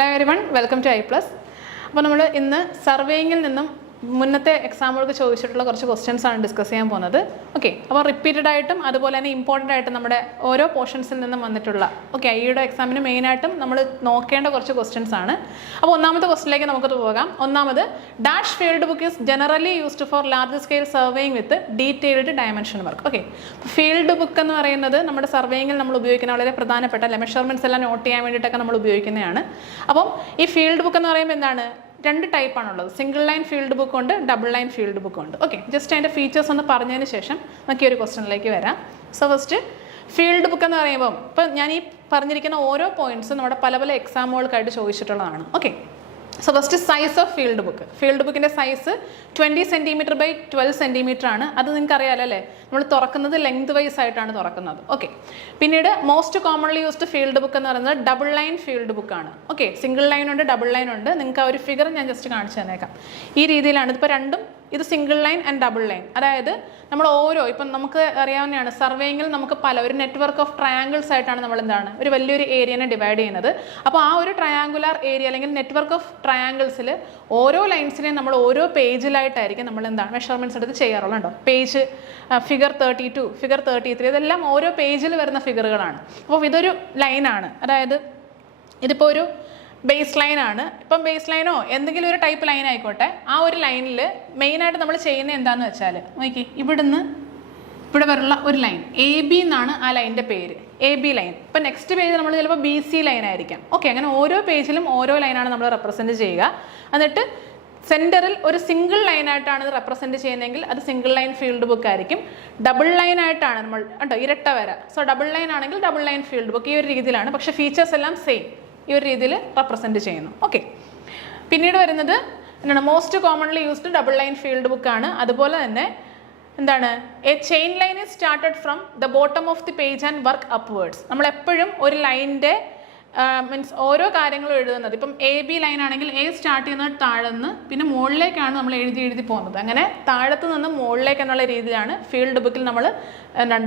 Hello everyone, welcome to iPlus. അപ്പോൾ നമ്മൾ ഇന്ന് സർവേയിങ്ങിൽ നിന്നും മുന്നത്തെ എക്സാമുകൾക്ക് ചോദിച്ചിട്ടുള്ള കുറച്ച് ക്വസ്റ്റ്യൻസ് ആണ് ഡിസ്കസ് ചെയ്യാൻ പോകുന്നത്. ഓക്കെ, അപ്പോൾ റിപ്പീറ്റഡ് ആയിട്ടും അതുപോലെ തന്നെ ഇമ്പോർട്ടൻ്റ് ആയിട്ടും നമ്മുടെ ഓരോ പോർഷൻസിൽ നിന്നും വന്നിട്ടുള്ള ഈയുടെ എക്സാമിന് മെയിനായിട്ടും നമ്മൾ നോക്കേണ്ട കുറച്ച് ക്വസ്റ്റ്യൻസ് ആണ്. അപ്പോൾ ഒന്നാമത്തെ ക്വസ്റ്റ്യനിലേക്ക് നമുക്ക് പോകാം. ഒന്നാമത്, dash field book is generally used for large scale surveying with detailed dimension work. Okay, field book എന്ന് പറയുന്നത് നമ്മുടെ സർവേയിങ്ങിൽ നമ്മൾ ഉപയോഗിക്കുന്ന വളരെ പ്രധാനപ്പെട്ട മെഷർമെൻറ്റ്സ് എല്ലാം നോട്ട് ചെയ്യാൻ വേണ്ടിയിട്ടൊക്കെ നമ്മൾ ഉപയോഗിക്കുന്നതാണ്. അപ്പം ഈ ഫീൽഡ് ബുക്ക് എന്ന് പറയുമ്പോൾ എന്താണ്, രണ്ട് ടൈപ്പാണുള്ളത്. സിംഗിൾ ലൈൻ ഫീൽഡ് ബുക്ക് ഉണ്ട്, ഡബിൾ ലൈൻ ഫീൽഡ് ബുക്ക് ഉണ്ട്. ഓക്കെ, ജസ്റ്റ് അതിൻ്റെ ഫീച്ചേഴ്സ് ഒന്ന് പറഞ്ഞതിന് ശേഷം നമുക്ക് ഈ ഒരു ക്വസ്റ്റ്യനിലേക്ക് വരാം. സോ ഫസ്റ്റ്, ഫീൽഡ് ബുക്ക് എന്ന് പറയുമ്പോൾ ഇപ്പം ഞാൻ ഈ പറഞ്ഞിരിക്കുന്ന ഓരോ പോയിന്റ്സും നമ്മുടെ പല പല എക്സാമുകൾക്കായിട്ട് ചോദിച്ചിട്ടുള്ളതാണ്. Okay, so first, size of field book. Field ബുക്കിൻ്റെ സൈസ് 20 cm by 12 cm ആണ്. അത് നിങ്ങൾക്ക് അറിയാമല്ലോ അല്ലേ, നമ്മൾ തുറക്കുന്നത് ലെങ്ത് വൈസ് ആയിട്ടാണ് തുറക്കുന്നത്. ഓക്കെ, പിന്നീട് most commonly used field book എന്ന് പറയുന്നത് ഡബിൾ ലൈൻ ഫീൽഡ് ബുക്കാണ്. ഓക്കെ, സിംഗിൾ ലൈൻ ഉണ്ട്, ഡബിൾ ലൈൻ ഉണ്ട്. നിങ്ങൾക്ക് ആ ഒരു ഫിഗർ ഞാൻ ജസ്റ്റ് കാണിച്ചു തന്നേക്കാം. ഈ രീതിയിലാണ് ഇതിപ്പോൾ രണ്ടും, ഇത് single line and double line. അതായത് നമ്മൾ ഓരോ, ഇപ്പം നമുക്ക് അറിയാവുന്നതാണ് സർവേയിങ്ങിൽ നമുക്ക് ഒരു നെറ്റ്വർക്ക് ഓഫ് ട്രയാങ്കിൾസ് ആയിട്ടാണ് നമ്മൾ എന്താണ് ഒരു വലിയൊരു ഏരിയനെ ഡിവൈഡ് ചെയ്യുന്നത്. അപ്പോൾ ആ ഒരു ട്രയാങ്കുലാർ ഏരിയ അല്ലെങ്കിൽ നെറ്റ്വർക്ക് ഓഫ് ട്രയാങ്കിൾസിൽ ഓരോ ലൈൻസിനെയും നമ്മൾ ഓരോ പേജിലായിട്ടായിരിക്കും നമ്മൾ എന്താണ് മെഷർമെൻറ്റ്സ് എടുത്ത് ചെയ്യാറുള്ളതുണ്ടോ. പേജ് ഫിഗർ 32, ഫിഗർ 33, ഇതെല്ലാം ഓരോ പേജിൽ വരുന്ന ഫിഗറുകളാണ്. അപ്പോൾ ഇതൊരു ലൈനാണ്, അതായത് ഇതിപ്പോൾ ഒരു ബേസ് ലൈൻ ആണ്. ഇപ്പം ബേസ് ലൈനോ എന്തെങ്കിലും ഒരു ടൈപ്പ് ലൈൻ ആയിക്കോട്ടെ, ആ ഒരു ലൈനിൽ മെയിനായിട്ട് നമ്മൾ ചെയ്യുന്നത് എന്താണെന്ന് വെച്ചാൽ, നോക്കി ഇവിടുന്ന് ഇവിടെ വരെയുള്ള ഒരു ലൈൻ AB എന്നാണ് ആ ലൈനിൻ്റെ പേര്, AB ലൈൻ. ഇപ്പം നെക്സ്റ്റ് പേജ് നമ്മൾ ചിലപ്പോൾ BC ലൈൻ ആയിരിക്കാം. ഓക്കെ, അങ്ങനെ ഓരോ പേജിലും ഓരോ ലൈനാണ് നമ്മൾ റെപ്രസെൻറ്റ് ചെയ്യുക. എന്നിട്ട് സെൻറ്ററിൽ ഒരു സിംഗിൾ ലൈനായിട്ടാണ് ഇത് റെപ്രസെൻറ്റ് ചെയ്യുന്നതെങ്കിൽ അത് സിംഗിൾ ലൈൻ ഫീൽഡ് ബുക്ക് ആയിരിക്കും. ഡബിൾ ലൈൻ ആയിട്ടാണ് നമ്മൾ കണ്ടോ ഇരട്ട വര. സോ ഡബിൾ ലൈൻ ആണെങ്കിൽ ഡബിൾ ലൈൻ ഫീൽഡ് ബുക്ക് ഈ ഒരു രീതിയിലാണ്, പക്ഷേ ഫീച്ചേഴ്സ് എല്ലാം സെയിം, ഈ ഒരു രീതിയിൽ റെപ്രസെൻറ്റ് ചെയ്യുന്നു. ഓക്കെ, പിന്നീട് വരുന്നത് എന്താണ്, most commonly used double line field ബുക്കാണ്. അതുപോലെ തന്നെ എന്താണ്, A chain line is started from the bottom of the page and work upwards. നമ്മളെപ്പോഴും ഒരു ലൈനിൻ്റെ മീൻസ് ഓരോ കാര്യങ്ങളും എഴുതുന്നത്, ഇപ്പം AB ലൈൻ ആണെങ്കിൽ A സ്റ്റാർട്ട് ചെയ്യുന്നത് താഴെ നിന്ന് പിന്നെ മുകളിലേക്കാണ് നമ്മൾ എഴുതി പോകുന്നത്. അങ്ങനെ താഴത്ത് നിന്ന് മുകളിലേക്ക് എന്നുള്ള രീതിയിലാണ് ഫീൽഡ് ബുക്കിൽ നമ്മൾ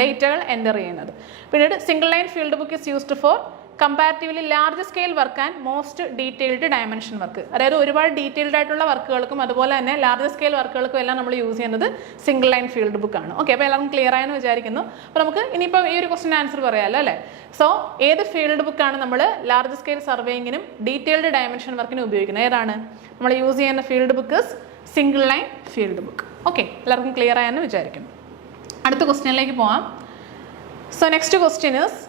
ഡേറ്റകൾ എൻ്റർ ചെയ്യുന്നത്. പിന്നീട് single line field book is used for comparatively large scale work and most detailed dimension work. അതായത് ഒരുപാട് ഡീറ്റെയിൽഡ് ആയിട്ടുള്ള വർക്കുകൾക്കും അതുപോലെ തന്നെ ലാർജ് സ്കെയിൽ വർക്കുകൾക്കും എല്ലാം നമ്മൾ യൂസ് ചെയ്യുന്നത് സിംഗിൾ ലൈൻ ഫീൽഡ് ബുക്കാണ്. ഓക്കെ, അപ്പോൾ എല്ലാവർക്കും ക്ലിയർ ആയെന്ന് വിചാരിക്കുന്നു. അപ്പോൾ നമുക്ക് ഇനിയിപ്പോൾ ഈ ഒരു ക്വസ്റ്റിൻ്റെ ആൻസർ പറയാമല്ലോ അല്ലേ. സോ ഏത് ഫീൽഡ് ബുക്കാണ് നമ്മൾ ലാർജ് സ്കെയിൽ സർവേയിങ്ങിനും ഡീറ്റെയിൽഡ് ഡയമെൻഷൻ വർക്കിനും ഉപയോഗിക്കുന്നത്? ഏതാണ് നമ്മൾ യൂസ് ചെയ്യുന്ന field book? Single line field book. Okay, എല്ലാവർക്കും ക്ലിയർ ആയെന്ന് വിചാരിക്കുന്നു. അടുത്ത ക്വസ്റ്റ്യനിലേക്ക് പോകാം. So next question is,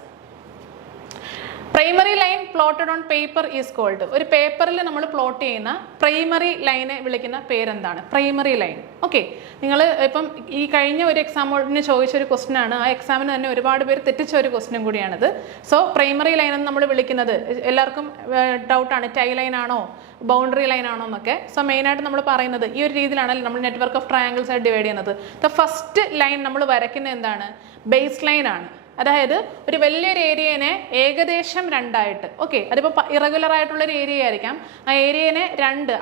primary line plotted on paper is called. ഒരു പേപ്പറിൽ നമ്മൾ പ്ലോട്ട് ചെയ്യുന്ന പ്രൈമറി ലൈനെ വിളിക്കുന്ന പേരെന്താണ്? Primary line. ഓക്കെ, നിങ്ങൾ ഇപ്പം ഈ കഴിഞ്ഞ ഒരു എക്സാമിന് ചോദിച്ചൊരു ക്വസ്റ്റ്യൻ ആണ്, ആ എക്സാമിന് തന്നെ ഒരുപാട് പേര് തെറ്റിച്ച ഒരു ക്വസ്റ്റ്യനും കൂടിയാണിത്. സോ പ്രൈമറി ലൈൻ എന്ന് നമ്മൾ വിളിക്കുന്നത്, എല്ലാവർക്കും ഡൗട്ടാണ് ടൈ ലൈൻ ആണോ ബൗണ്ടറി ലൈൻ ആണോ എന്നൊക്കെ. സോ മെയിനായിട്ട് നമ്മൾ പറയുന്നത് ഈ ഒരു രീതിയിലാണല്ലോ നമ്മൾ നെറ്റ്വർക്ക് ഓഫ് ട്രയാങ്കിൾസ് ആയിട്ട് ഡിവൈഡ് ചെയ്യുന്നത്. ദ ഫസ്റ്റ് ലൈൻ നമ്മൾ വരയ്ക്കുന്നത് എന്താണ്? ബേസ് ലൈൻ ആണ്. അതായത് ഒരു വലിയൊരു ഏരിയനെ ഏകദേശം രണ്ടായിട്ട്, ഓക്കെ, അതിപ്പോൾ ഇറഗുലർ ആയിട്ടുള്ളൊരു ഏരിയ ആയിരിക്കാം, ആ ഏരിയനെ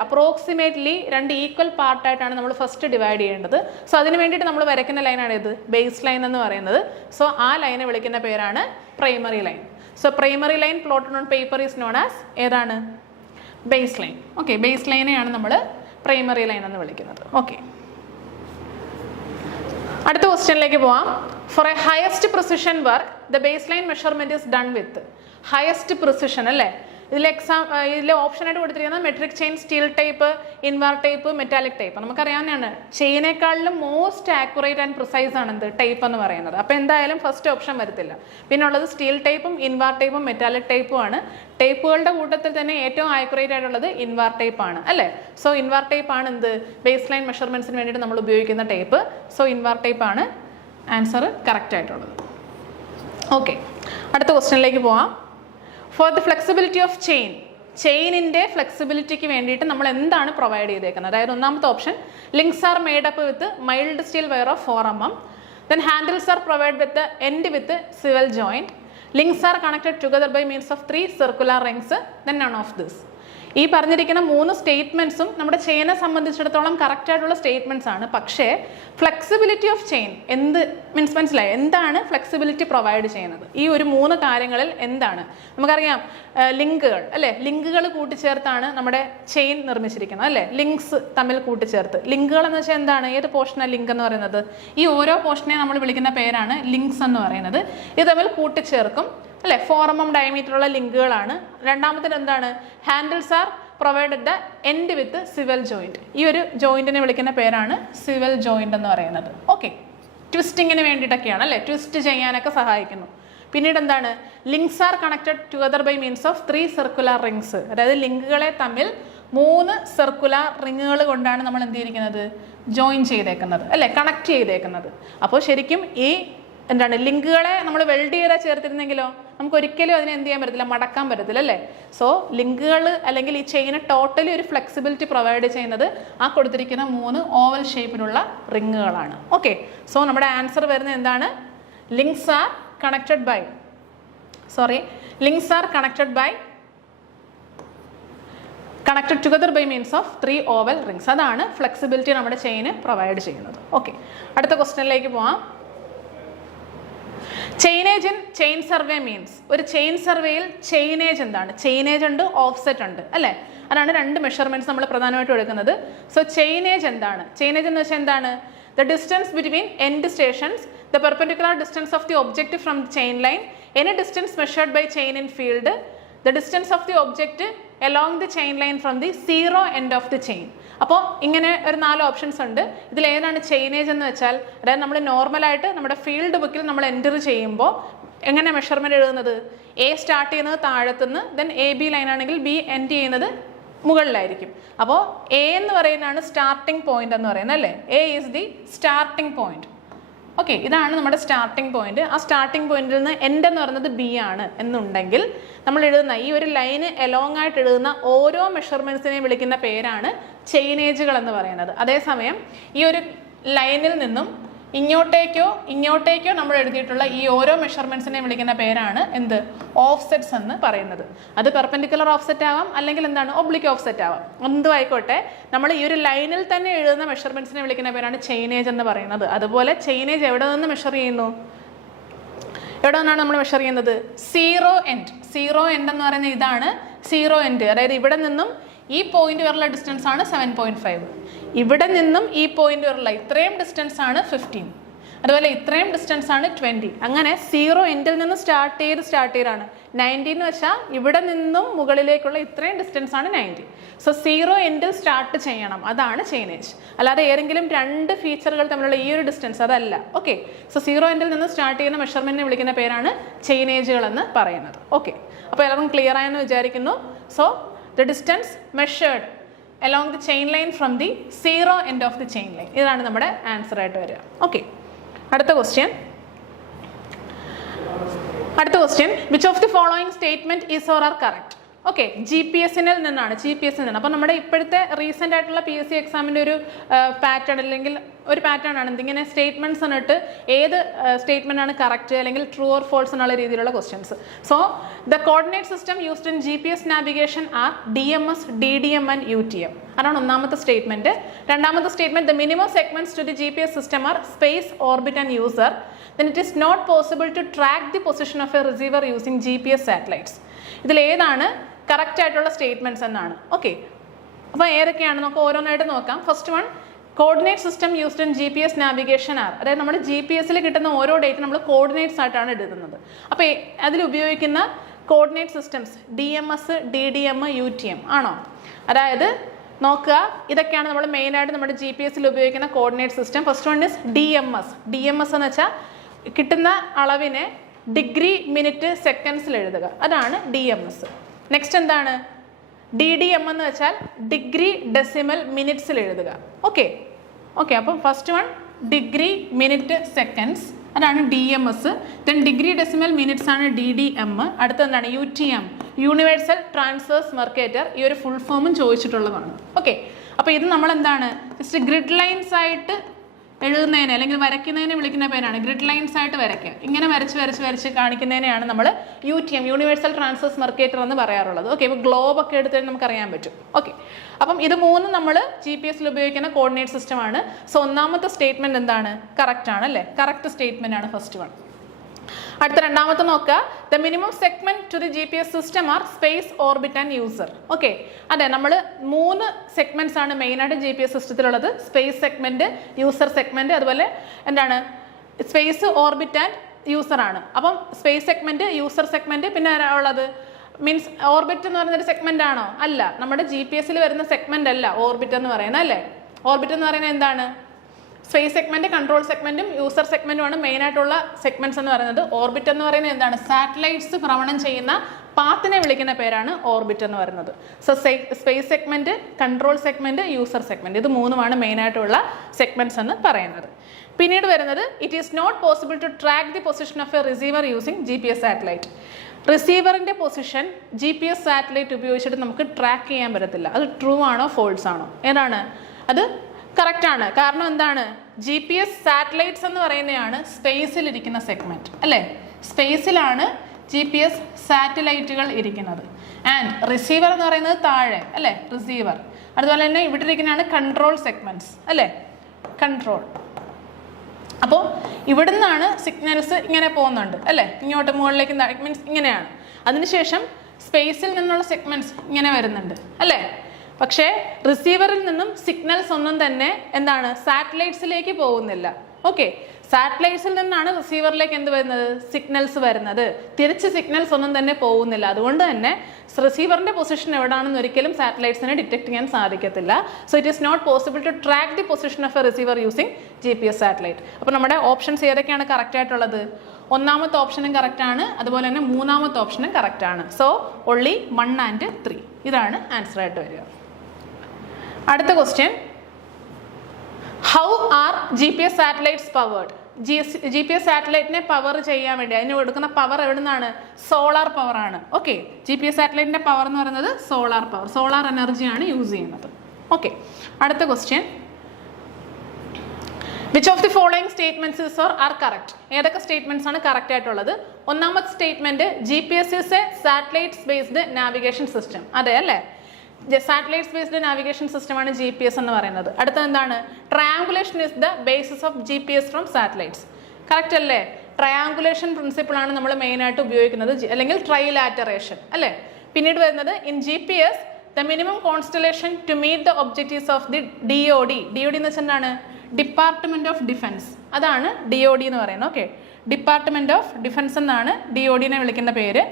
അപ്രോക്സിമേറ്റ്ലി രണ്ട് ഈക്വൽ പാർട്ടായിട്ടാണ് നമ്മൾ ഫസ്റ്റ് ഡിവൈഡ് ചെയ്യേണ്ടത്. സോ അതിന് വേണ്ടിയിട്ട് നമ്മൾ വരയ്ക്കുന്ന ലൈനാണ് ഇത് ബേസ് ലൈൻ എന്ന് പറയുന്നത്. സോ ആ ലൈനെ വിളിക്കുന്ന പേരാണ് primary line. So primary line plotted on paper is known as ഏതാണ്? Base line. ഓക്കെ, ബേസ് ലൈനെയാണ് നമ്മൾ പ്രൈമറി ലൈൻ എന്ന് വിളിക്കുന്നത്. ഓക്കെ, അടുത്ത ക്വസ്റ്റ്യനിലേക്ക് പോവാം. For a highest precision work the base line measurement is done with. Highest precision അല്ലേ, ഇതിൽ ഓപ്ഷനായിട്ട് കൊടുത്തിരിക്കുന്നത് metric chain, steel type, invar type, metallic type. നമുക്കറിയാവുന്നതാണ് ചെയിനേക്കാളിലും മോസ്റ്റ് ആക്യുറേറ്റ് ആൻഡ് പ്രിസൈസ് ആണ് എന്ത് ടൈപ്പ് എന്ന് പറയുന്നത്. അപ്പോൾ എന്തായാലും ഫസ്റ്റ് ഓപ്ഷൻ വരത്തില്ല. പിന്നെ ഉള്ളത് സ്റ്റീൽ ടൈപ്പും ഇൻവാർ ടൈപ്പും മെറ്റാലിക് ടൈപ്പും ആണ്. ടൈപ്പുകളുടെ കൂട്ടത്തിൽ തന്നെ ഏറ്റവും ആക്യുറേറ്റ് ആയിട്ടുള്ളത് ഇൻവാർ ടൈപ്പ് ആണ് അല്ലേ. സോ ഇൻവാർ ടൈപ്പ് ആണ് എന്ത് ബേസ് ലൈൻ മെഷർമെൻറ്റ്സിന് വേണ്ടിയിട്ട് നമ്മൾ ഉപയോഗിക്കുന്ന ടൈപ്പ്. സോ ഇൻവാർ ടൈപ്പ് ആണ് ആൻസർ കറക്റ്റ് ആയിട്ടുള്ളത്. ഓക്കെ, അടുത്ത ക്വസ്റ്റ്യനിലേക്ക് പോവാം. ഫോർ ദ ഫ്ലെക്സിബിലിറ്റി ഓഫ് ചെയിനിൻ്റെ ഫ്ലെക്സിബിലിറ്റിക്ക് വേണ്ടിയിട്ട് നമ്മൾ എന്താണ് പ്രൊവൈഡ് ചെയ്തേക്കുന്നത്? അതായത് ഒന്നാമത്തെ option, links are made up with mild steel wire of 4 mm. Then handles are provide with end with swivel joint. Links are connected together by means of 3 circular rings. Then none of this. ഈ പറഞ്ഞിരിക്കുന്ന 3 സ്റ്റേറ്റ്മെന്റ്സും നമ്മുടെ ചെയിനെ സംബന്ധിച്ചിടത്തോളം correct ആയിട്ടുള്ള statements ആണ്. പക്ഷേ flexibility of chain എന്ത് means മനസ്സിലായോ? എന്താണ് ഫ്ലെക്സിബിലിറ്റി പ്രൊവൈഡ് ചെയ്യുന്നത്? ഈ ഒരു 3 കാര്യങ്ങളിൽ എന്താണ്? നമുക്കറിയാം ലിങ്കുകൾ അല്ലേ, ലിങ്കുകൾ കൂട്ടിച്ചേർത്താണ് നമ്മുടെ ചെയിൻ നിർമ്മിച്ചിരിക്കുന്നത് അല്ലേ, ലിങ്ക്സ് തമ്മിൽ കൂട്ടിച്ചേർത്ത്. ലിങ്കുകൾ എന്ന് വെച്ചാൽ എന്താണ്? ഏത് പോർഷനാണ് ലിങ്ക് എന്ന് പറയുന്നത്? ഈ ഓരോ പോർഷനെ നമ്മൾ വിളിക്കുന്ന പേരാണ് ലിങ്ക്സ് എന്ന് പറയുന്നത്. ഇത് തമ്മിൽ കൂട്ടിച്ചേർക്കും അല്ലേ, 4 mm ഡയമീറ്ററുള്ള ലിങ്കുകളാണ്. രണ്ടാമത്തേത് എന്താണ്? Handles are provided the end with സിവൽ joint. ഈ ഒരു ജോയിന്റിനെ വിളിക്കുന്ന പേരാണ് സിവൽ ജോയിന്റ് എന്ന് പറയുന്നത്. ഓക്കെ, ട്വിസ്റ്റിങ്ങിന് വേണ്ടിയിട്ടൊക്കെയാണ് അല്ലേ, ട്വിസ്റ്റ് ചെയ്യാനൊക്കെ സഹായിക്കുന്നു. പിന്നീട് എന്താണ്? Links are connected together by means of 3 circular rings. അതായത് ലിങ്കുകളെ തമ്മിൽ 3 സർക്കുലർ റിങ്ങുകൾ കൊണ്ടാണ് നമ്മൾ എന്ത് ചെയ്തിരിക്കുന്നത്? ജോയിൻ ചെയ്തേക്കുന്നത് അല്ലേ, കണക്ട് ചെയ്തേക്കുന്നത്. അപ്പോൾ ശരിക്കും ഈ എന്താണ് ലിങ്കുകളെ നമ്മൾ വെൽഡ് ചെയ്താൽ ചേർത്തിരുന്നെങ്കിലോ നമുക്ക് ഒരിക്കലും അതിനെ എന്ത് ചെയ്യാൻ പറ്റത്തില്ല, മടക്കാൻ പറ്റത്തില്ല അല്ലേ. സോ ലിങ്കുകൾ അല്ലെങ്കിൽ ഈ ചെയിന് ടോട്ടലി ഒരു ഫ്ലെക്സിബിലിറ്റി പ്രൊവൈഡ് ചെയ്യുന്നത് ആ കൊടുത്തിരിക്കുന്ന 3 ഓവൽ ഷേപ്പിലുള്ള റിങ്ങുകളാണ്. ഓക്കെ, സോ നമ്മുടെ ആൻസർ വരുന്നത് എന്താണ്? Links are connected by connected together by means of 3 oval rings. അതാണ് ഫ്ലെക്സിബിലിറ്റി നമ്മുടെ ചെയിന് പ്രൊവൈഡ് ചെയ്യുന്നത്. ഓക്കെ, അടുത്ത ക്വസ്റ്റ്യനിലേക്ക് പോവാം. Chainage in chain survey means, ഒരു ചെയിൻ സർവേയിൽ ചെയിനേജ് എന്താണ്? ചെയിനേജ് ഉണ്ട്, ഓഫ്സെറ്റ് ഉണ്ട് അല്ലേ, അതാണ് 2 മെഷർമെന്റ്സ് നമ്മൾ പ്രധാനമായിട്ടും എടുക്കുന്നത്. സോ ചെയിനേജ് എന്താണ്? ചെയിനേജ് എന്ന് വെച്ചാൽ എന്താണ്? The distance between end stations, the perpendicular distance of the object from the chain line, any distance measured by chain in field, the distance of the object along the chain line from the 0 end of the chain. അപ്പോൾ ഇങ്ങനെ ഒരു 4 options ഉണ്ട്. ഇതിൽ ഏതാണ് chainage എന്ന് വെച്ചാൽ, അതായത് നമ്മൾ നോർമലായിട്ട് നമ്മുടെ ഫീൽഡ് ബുക്കിൽ നമ്മൾ എൻ്റർ ചെയ്യുമ്പോൾ എങ്ങനെ മെഷർമെൻറ്റ് എഴുതുന്നത്? എ സ്റ്റാർട്ട് ചെയ്യുന്നത് താഴത്തുനിന്ന്, ദെൻ AB ലൈൻ ആണെങ്കിൽ B എൻഡ് ചെയ്യുന്നത് മുകളിലായിരിക്കും. അപ്പോൾ എ എന്ന് പറയുന്നതാണ് സ്റ്റാർട്ടിംഗ് പോയിന്റ് എന്ന് പറയുന്നത് അല്ലേ, A is the starting point. Okay, ഇതാണ് നമ്മുടെ സ്റ്റാർട്ടിംഗ് പോയിന്റ്. ആ സ്റ്റാർട്ടിംഗ് പോയിന്റിൽ നിന്ന് എൻഡ് എന്ന് പറയുന്നത് B ആണ് എന്നുണ്ടെങ്കിൽ നമ്മൾ എഴുതുന്ന ഈ ഒരു ലൈന് എലോങ് ആയിട്ട് എഴുതുന്ന ഓരോ മെഷർമെന്റ്സിനെയും വിളിക്കുന്ന പേരാണ് ചെയിനേജുകൾ എന്ന് പറയുന്നത്. അതേസമയം ഈ ഒരു ലൈനിൽ നിന്നും ഇങ്ങോട്ടേക്കോ നമ്മൾ എഴുതിയിട്ടുള്ള ഈ ഓരോ മെഷർമെന്റ്സിനെയും വിളിക്കുന്ന പേരാണ് എന്ത്? ഓഫ്സെറ്റ്സ് എന്ന് പറയുന്നത്. അത് പെർപെൻഡിക്കുലർ ഓഫ്സെറ്റ് ആവാം, അല്ലെങ്കിൽ എന്താണ് ഓബ്ലിക് ഓഫ്സെറ്റ് ആവാം. എന്തും ആയിക്കോട്ടെ, നമ്മൾ ഈ ഒരു ലൈനിൽ തന്നെ എഴുതുന്ന മെഷർമെന്റ്സിനെ വിളിക്കുന്ന പേരാണ് ചെയിനേജ് എന്ന് പറയുന്നത്. അതുപോലെ ചെയിനേജ് എവിടെ നിന്ന് മെഷർ ചെയ്യുന്നു? എവിടെ നിന്നാണ് നമ്മൾ മെഷർ ചെയ്യുന്നത്? 0 end എന്ന് പറയുന്നത് ഇതാണ് 0 end. അതായത് ഇവിടെ നിന്നും ഈ പോയിന്റ് വരെയുള്ള ഡിസ്റ്റൻസ് ആണ് 7.5. ഇവിടെ നിന്നും ഈ പോയിന്റ് വരെയുള്ള ഇത്രയും ഡിസ്റ്റൻസ് ആണ് 15. അതുപോലെ ഇത്രയും ഡിസ്റ്റൻസ് ആണ് 20. അങ്ങനെ 0 എൻഡിൽ നിന്ന് സ്റ്റാർട്ട് ചെയ്താണ് 90 എന്ന് വെച്ചാൽ ഇവിടെ നിന്നും മുകളിലേക്കുള്ള ഇത്രയും ഡിസ്റ്റൻസ് ആണ് 90. സോ 0 എൻഡിൽ സ്റ്റാർട്ട് ചെയ്യണം, അതാണ് ചെയിനേജ്. അല്ലാതെ ഏതെങ്കിലും 2 ഫീച്ചറുകൾ തമ്മിലുള്ള ഈ ഒരു ഡിസ്റ്റൻസ് അതല്ല. ഓക്കെ, സോ 0 എൻഡിൽ നിന്ന് സ്റ്റാർട്ട് ചെയ്യുന്ന മെഷർമെന്റിനെ വിളിക്കുന്ന പേരാണ് ചെയിനേജുകൾ എന്ന് പറയുന്നത്. ഓക്കെ, അപ്പോൾ എല്ലാവർക്കും ക്ലിയർ ആയെന്ന് വിചാരിക്കുന്നു. So the distance measured along the chain line from the 0 end of the chain line. ഇതാണ് നമ്മുടെ ആൻസർ ആയിട്ട് വരിക. ഓക്കെ, അടുത്ത question. which of the following statement is or are correct? Okay, GPS നിന്നാണ്. അപ്പോൾ നമ്മുടെ ഇപ്പോഴത്തെ റീസെൻ്റ് ആയിട്ടുള്ള PSC എക്സാമിൻ്റെ ഒരു പാറ്റേൺ അല്ലെങ്കിൽ ഒരു പാറ്റേൺ ആണ് ഇതിങ്ങനെ സ്റ്റേറ്റ്മെൻറ്റ്സ് എന്നിട്ട് ഏത് സ്റ്റേറ്റ്മെൻ്റ് ആണ് കറക്റ്റ് അല്ലെങ്കിൽ ട്രൂ ഓർ ഫോൾസ് എന്നുള്ള രീതിയിലുള്ള questions. So the coordinate system used in GPS navigation are DMS, DDM and UTM. അതാണ് ഒന്നാമത്തെ സ്റ്റേറ്റ്മെൻറ്റ്. രണ്ടാമത്തെ statement, the minimum segments to the GPS system are space, orbit and user. Then it is not possible to track the position of a receiver using GPS satellites. ഇതിൽ ഏതാണ് correct ആയിട്ടുള്ള statements എന്നാണ്. Okay, അപ്പോൾ ഏതൊക്കെയാണ് നമുക്ക് ഓരോന്നായിട്ട് നോക്കാം. First one, coordinate system used in GPS navigation are. അതായത് നമ്മുടെ GPS കിട്ടുന്ന ഓരോ ഡേറ്റ് നമ്മൾ കോർഡിനേറ്റ്സ് ആയിട്ടാണ് എഴുതുന്നത്. അപ്പോൾ അതിൽ ഉപയോഗിക്കുന്ന coordinate systems DMS, DDM, UTM ആണോ? അതായത് നോക്കുക, ഇതൊക്കെയാണ് നമ്മൾ മെയിനായിട്ട് നമ്മുടെ GPS ഉപയോഗിക്കുന്ന coordinate system. First one is DMS. DMS എന്ന് വെച്ചാൽ കിട്ടുന്ന അളവിനെ ഡിഗ്രി, മിനിറ്റ്, സെക്കൻഡ്സിൽ എഴുതുക, അതാണ് DMS. നെക്സ്റ്റ് എന്താണ്? DDM എന്ന് വെച്ചാൽ ഡിഗ്രി, ഡെസിമൽ, മിനിറ്റ്സിൽ എഴുതുക. ഓക്കെ, അപ്പം first one degree, minute, seconds, അതാണ് DMS. Then degree, decimal, minutes ആണ് DDM. അടുത്ത എന്താണ്? UTM, universal transverse Mercator. ഈ ഒരു ഫുൾ ഫോമും ചോദിച്ചിട്ടുള്ളതാണ്. ഓക്കെ, അപ്പോൾ ഇത് നമ്മൾ എന്താണ് ജസ്റ്റ് ഗ്രിഡ് ലൈൻസ് ആയിട്ട് എഴുതുന്നതിനെ അല്ലെങ്കിൽ വരയ്ക്കുന്നതിനെ വിളിക്കുന്ന പേരാണ് ഗ്രിഡ് ലൈൻസ് ആയിട്ട് വരയ്ക്കുക. ഇങ്ങനെ വരച്ച് കാണിക്കുന്നതിനെയാണ് നമ്മൾ UTM യൂണിവേഴ്സൽ ട്രാൻസ്വേഴ്സ് മെർക്കേറ്റർ എന്ന് പറയാറുള്ളത്. ഓക്കെ, ഇപ്പോൾ ഗ്ലോബ് ഒക്കെ എടുത്താൽ നമുക്ക് അറിയാൻ പറ്റും. ഓക്കെ, അപ്പം ഇത് മൂന്നും നമ്മൾ GPS ഉപയോഗിക്കുന്ന കോർഡിനേറ്റ് സിസ്റ്റം ആണ്. സോ ഒന്നാമത്തെ സ്റ്റേറ്റ്മെന്റ് എന്താണ്? കറക്റ്റ് ആണ് അല്ലേ? കറക്റ്റ് സ്റ്റേറ്റ്മെന്റ് ആണ് ഫസ്റ്റ് വൺ. അടുത്ത രണ്ടാമത്തെ നോക്കുക, the minimum segment to the GPS system are space, orbit and user. Okay, അതെ, നമ്മൾ 3 സെഗ്മെന്റ്സ് ആണ് മെയിനായിട്ട് GPS സിസ്റ്റത്തിലുള്ളത്. സ്പേസ് സെഗ്മെന്റ്, യൂസർ സെഗ്മെന്റ്, അതുപോലെ എന്താണ് സ്പേസ്, ഓർബിറ്റ് ആൻഡ് യൂസർ ആണ്. അപ്പം സ്പേസ് സെഗ്മെന്റ്, യൂസർ സെഗ്മെന്റ്, പിന്നെ ഉള്ളത് മീൻസ് ഓർബിറ്റ് എന്ന് പറയുന്നൊരു സെഗ്മെന്റ് ആണോ? അല്ല, നമ്മുടെ GPS-ൽ വരുന്ന സെഗ്മെന്റ് അല്ല ഓർബിറ്റ് എന്ന് പറയുന്നത് അല്ലേ. ഓർബിറ്റ് എന്ന് പറയുന്നത് എന്താണ്? സ്പേസ് സെഗ്മെന്റ്, കൺട്രോൾ സെഗ്മെന്റും യൂസർ സെഗ്മെന്റുമാണ് മെയിൻ ആയിട്ടുള്ള സെഗ്മെന്റ്സ് എന്ന് പറയുന്നത്. ഓർബിറ്റ് എന്ന് പറയുന്നത് എന്താണ്? സാറ്റലൈറ്റ്സ് ഭ്രമണം ചെയ്യുന്ന പാത്തിനെ വിളിക്കുന്ന പേരാണ് ഓർബിറ്റ് എന്ന് പറയുന്നത്. So space segment, control segment, user segment, ഇത് മൂന്നുമാണ് മെയിൻ ആയിട്ടുള്ള സെഗ്മെന്റ്സ് എന്ന് പറയുന്നത്. പിന്നീട് വരുന്നത്, it is not possible to track the position of a receiver using GPS satellite. റിസീവറിന്റെ പൊസിഷൻ GPS സാറ്റലൈറ്റ് ഉപയോഗിച്ചിട്ട് നമുക്ക് ട്രാക്ക് ചെയ്യാൻ പറ്റത്തില്ല. അത് ട്രൂ ആണോ ഫോൾസ് ആണോ? ഏതാണ് അത്? കറക്റ്റ് ആണ്. കാരണം എന്താണ്? GPS സാറ്റലൈറ്റ്സ് എന്ന് പറയുന്നതാണ് സ്പേസിൽ ഇരിക്കുന്ന സെഗ്മെന്റ് അല്ലേ. സ്പേസിലാണ് GPS സാറ്റലൈറ്റുകൾ ഇരിക്കുന്നത്. ആൻഡ് റിസീവർ എന്ന് പറയുന്നത് താഴെ അല്ലേ, റിസീവർ. അതുപോലെ തന്നെ ഇവിടെ ഇരിക്കുന്നതാണ് കൺട്രോൾ സെഗ്മെന്റ്സ് അല്ലേ, കൺട്രോൾ. അപ്പോൾ ഇവിടുന്നാണ് സിഗ്നൽസ് ഇങ്ങനെ പോകുന്നുണ്ട് അല്ലേ, ഇങ്ങോട്ട് മുകളിലേക്ക് മീൻസ് ഇങ്ങനെയാണ്. അതിനുശേഷം സ്പേസിൽ നിന്നുള്ള സെഗ്മെന്റ്സ് ഇങ്ങനെ വരുന്നുണ്ട് അല്ലേ. പക്ഷേ റിസീവറിൽ നിന്നും സിഗ്നൽസ് ഒന്നും തന്നെ എന്താണ് സാറ്റലൈറ്റ്സിലേക്ക് പോകുന്നില്ല. ഓക്കെ, സാറ്റലൈറ്റ്സിൽ നിന്നാണ് റിസീവറിലേക്ക് എന്ത് വരുന്നത്? സിഗ്നൽസ് വരുന്നത്. തിരിച്ച് സിഗ്നൽസ് ഒന്നും തന്നെ പോകുന്നില്ല. അതുകൊണ്ട് തന്നെ റിസീവറിന്റെ പൊസിഷൻ എവിടെയാണെന്ന് ഒരിക്കലും സാറ്റലൈറ്റ്സിനെ ഡിറ്റക്ട് ചെയ്യാൻ സാധിക്കത്തില്ല. So it is not possible to track the position of a receiver using GPS satellite. അപ്പോൾ നമ്മുടെ ഓപ്ഷൻസ് ഏതൊക്കെയാണ് കറക്റ്റ് ആയിട്ടുള്ളത്? ഒന്നാമത്തെ ഓപ്ഷനും കറക്റ്റ് ആണ്, അതുപോലെ തന്നെ മൂന്നാമത്തെ ഓപ്ഷനും കറക്റ്റ് ആണ്. സോ ഓൺലി 1 and 3 ഇതാണ് ആൻസർ ആയിട്ട് വരിക. അടുത്ത question, how are GPS satellites powered? GPS സാറ്റലൈറ്റിനെ പവർ ചെയ്യാൻ വേണ്ടി അതിന് കൊടുക്കുന്ന പവർ എവിടെ നിന്നാണ്? സോളാർ പവർ ആണ്. ഓക്കെ, GPS സാറ്റലൈറ്റിന്റെ പവർ എന്ന് പറയുന്നത് സോളാർ പവർ, സോളാർ എനർജിയാണ് യൂസ് ചെയ്യുന്നത്. ഓക്കെ, അടുത്ത question, which of the following statements is or are correct? ഏതൊക്കെ സ്റ്റേറ്റ്മെന്റ്സ് ആണ് കറക്റ്റ് ആയിട്ടുള്ളത്? ഒന്നാമത്തെ statement, GPS is a satellite based navigation system. അതെ അല്ലേ, സാറ്റലൈറ്റ് ബേസ്ഡ് നാവിഗേഷൻ സിസ്റ്റം ആണ് GPS എന്ന് പറയുന്നത്. അടുത്തത് എന്താണ്? Triangulation is the basis of GPS from satellites. Correct അല്ലേ? ട്രയാങ്കുലേഷൻ പ്രിൻസിപ്പിൾ ആണ് നമ്മൾ മെയിൻ ആയിട്ട് ഉപയോഗിക്കുന്നത്, അല്ലെങ്കിൽ ട്രൈലാറ്ററേഷൻ അല്ലേ. പിന്നീട് വരുന്നത്, in GPS the minimum constellation to meet the objectives of the DOD. DOD എന്ന് വെച്ചാൽ എന്താണ്? Department of defence. അതാണ് DOD എന്ന് പറയുന്നത്. ഓക്കെ, ഡിപ്പാർട്ട്മെന്റ് ഓഫ് ഡിഫൻസ് എന്നാണ് DODനെ വിളിക്കുന്ന പേര്.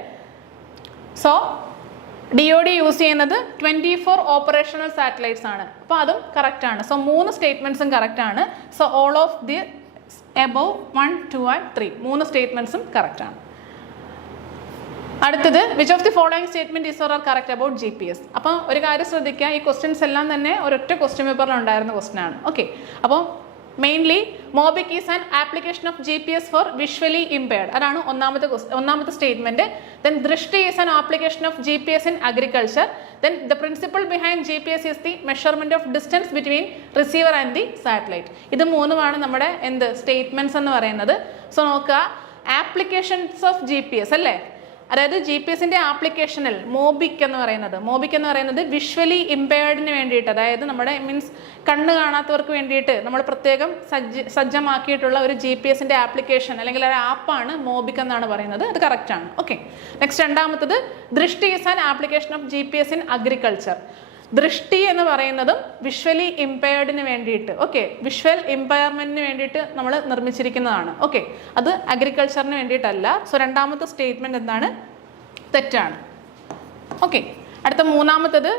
സോ DOD യൂസ് ചെയ്യുന്നത് 24 ഓപ്പറേഷണൽ സാറ്റലൈറ്റ്സ് ആണ്. അപ്പോൾ അതും കറക്റ്റ് ആണ്. സോ 3 സ്റ്റേറ്റ്മെന്റ്സും കറക്റ്റ് ആണ്. So all of the above 1, 2 and 3 3 സ്റ്റേറ്റ്മെന്റ്സും കറക്റ്റ് ആണ്. അടുത്തത്, which of the following statement is or are correct about GPS? അപ്പോൾ ഒരു കാര്യം ശ്രദ്ധിക്കുക, ഈ ക്വസ്റ്റ്യൻസ് എല്ലാം തന്നെ ഒരൊറ്റ ക്വസ്റ്റ്യൻ പേപ്പറിൽ ഉണ്ടായിരുന്ന ക്വസ്റ്റ്യൻ ആണ്. ഓക്കെ, അപ്പോൾ mainly MOBIC is an application of GPS for visually impaired. അതാണ് ഒന്നാമത്തെ statement. Then Drishti is an application of GPS in agriculture. Then the principle behind GPS is the measurement of distance between receiver and the satellite. ഇത് മൂന്നുമാണ് നമ്മുടെ എന്ത് statements എന്ന് പറയുന്നത്. So നോക്കുക, applications of GPS അല്ലേ, അതായത് GPS-ന്റെ ആപ്ലിക്കേഷനിൽ MOBIC എന്ന് പറയുന്നത് വിഷ്വലി ഇംപയർഡിന് വേണ്ടിയിട്ട്, അതായത് നമ്മുടെ മീൻസ് കണ്ണ് കാണാത്തവർക്ക് വേണ്ടിയിട്ട് നമ്മൾ പ്രത്യേകം സജ്ജമാക്കിയിട്ടുള്ള ഒരു GPS-ന്റെ ആപ്ലിക്കേഷൻ അല്ലെങ്കിൽ ഒരു ആപ്പാണ് MOBIC എന്നാണ് പറയുന്നത്. അത് കറക്റ്റ് ആണ്. ഓക്കെ, നെക്സ്റ്റ് രണ്ടാമത്തത്, ദൃഷ്ടി is an application of GPS in agriculture. ദൃഷ്ടി എന്ന് പറയുന്നതും വിഷ്വലി ഇംപയർഡിന് വേണ്ടിയിട്ട്, ഓക്കെ, വിഷ്വൽ ഇംപയർമെന്റിന് വേണ്ടിയിട്ട് നമ്മൾ നിർമ്മിച്ചിരിക്കുന്നതാണ്. ഓക്കെ, അത് അഗ്രികൾച്ചറിന് വേണ്ടിയിട്ടല്ല. സോ രണ്ടാമത്തെ സ്റ്റേറ്റ്മെന്റ് എന്താണ്? തെറ്റാണ്. ഓക്കെ, അടുത്ത മൂന്നാമത്തത്,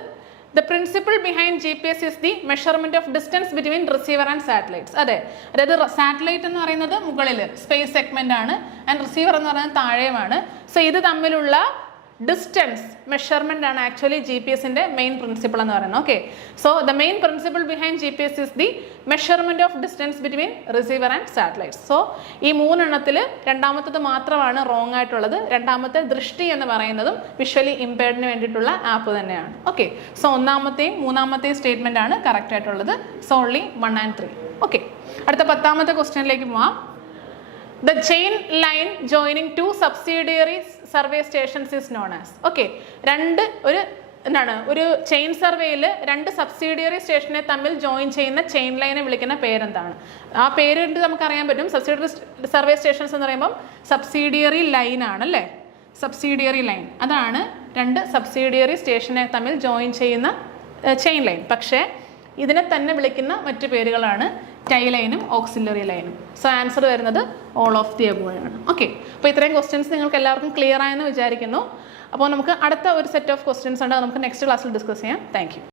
the principle behind GPS is the measurement of distance between receiver and satellites. അതെ, അതായത് സാറ്റലൈറ്റ് എന്ന് പറയുന്നത് മുകളിൽ സ്പേസ് സെഗ്മെന്റ് ആണ്, ആൻഡ് റിസീവർ എന്ന് പറയുന്നത് താഴെയുമാണ്. സോ ഇത് തമ്മിലുള്ള ഡിസ്റ്റൻസ് മെഷർമെന്റ് ആണ് ആക്ച്വലി GPS-ന്റെ മെയിൻ പ്രിൻസിപ്പിൾ എന്ന് പറയുന്നത്. Okay, so the main principle behind GPS is the measurement of distance between receiver and satellites. So ഈ മൂന്നെണ്ണത്തിൽ രണ്ടാമത്തത് മാത്രമാണ് റോങ് ആയിട്ടുള്ളത്. രണ്ടാമത്തെ ദൃഷ്ടി എന്ന് പറയുന്നതും വിഷ്വലി ഇംപയർഡിന് വേണ്ടിയിട്ടുള്ള ആപ്പ് തന്നെയാണ്. ഓക്കെ, സോ ഒന്നാമത്തെയും മൂന്നാമത്തെയും സ്റ്റേറ്റ്മെന്റ് ആണ് കറക്റ്റ് ആയിട്ടുള്ളത്. So only 1 and 3. ഓക്കെ, അടുത്ത 10ാമത്തെ ക്വസ്റ്റ്യനിലേക്ക് പോവാം. The chain line joining two subsidiary survey stations is known as. Okay, ഒരു ചെയിൻ സർവേയിൽ 2 സബ്സിഡിയറി സ്റ്റേഷനെ തമ്മിൽ ജോയിൻ ചെയ്യുന്ന ചെയിൻ ലൈനെ വിളിക്കുന്ന പേരെന്താണ്? ആ പേര് നമുക്ക് അറിയാൻ പറ്റും. സബ്സിഡിയറി സർവേ സ്റ്റേഷൻസ് എന്ന് പറയുമ്പം സബ്സിഡിയറി ലൈൻ ആണല്ലേ, സബ്സിഡിയറി ലൈൻ. അതാണ് 2 സബ്സിഡിയറി സ്റ്റേഷനെ തമ്മിൽ ജോയിൻ ചെയ്യുന്ന ചെയിൻ ലൈൻ. പക്ഷേ ഇതിനെ തന്നെ വിളിക്കുന്ന മറ്റു പേരുകളാണ് ടൈ ലൈനും ഓക്സിലറി ലൈനും. സോ ആൻസർ വരുന്നത് ഓൾ ഓഫ് ദി അബോവ് ആണ്. ഓക്കെ, അപ്പോൾ ഇത്രയും ക്വസ്റ്റ്യൻസ് നിങ്ങൾക്ക് എല്ലാവർക്കും ക്ലിയർ ആയെന്ന് വിചാരിക്കുന്നു. അപ്പോൾ നമുക്ക് അടുത്ത ഒരു സെറ്റ് ഓഫ് ക്വസ്റ്റ്യൻസ് ഉണ്ട്, അത് നമുക്ക് നെക്സ്റ്റ് ക്ലാസ്സിൽ ഡിസ്കസ് ചെയ്യാം. Thank you.